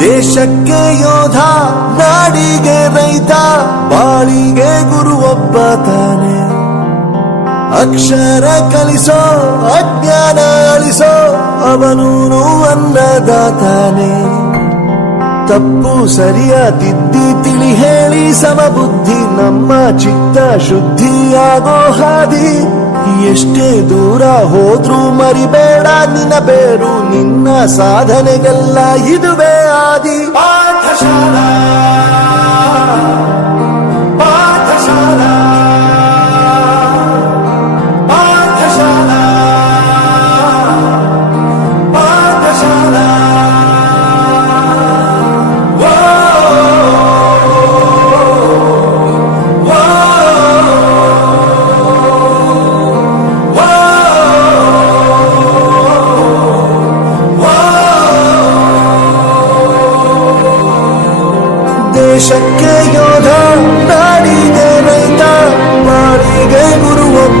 ದೇಶಕ್ಕೆ ಯೋಧ, ನಾಡಿಗೆ ರೈತ, ಬಾಳಿಗೆ ಗುರು ಒಬ್ಬ ತಾನೆ. ಅಕ್ಷರ ಕಲಿಸೋ, ಅಜ್ಞಾನ ಅಳಿಸೋ, ಅವನೂನು ಅನ್ನದಾತಾನೆ. ತಪ್ಪು ಸರಿಯ ತಿದ್ದಿ ತಿಳಿ ಹೇಳಿ ಸಮಬುದ್ಧಿ, ನಮ್ಮ ಚಿತ್ತ ಶುದ್ಧಿಯಾಗೋ ಹಾದಿ. ಎಷ್ಟೇ ದೂರ ಹೋದ್ರೂ ಮರಿಬೇಡ ನಿನ್ನ ಬೇರು, ನಿನ್ನ ಸಾಧನೆಗೆಲ್ಲ ಇದುವೇ ಆದಿ. ಪಾಠಶಾಲಾ ಪಾಠಶಾಲಾ ಪಾಠಶಾಲಾ ಪಾಠಶಾಲಾ. ದೇಶಕ್ಕೆ ಯೋಧ.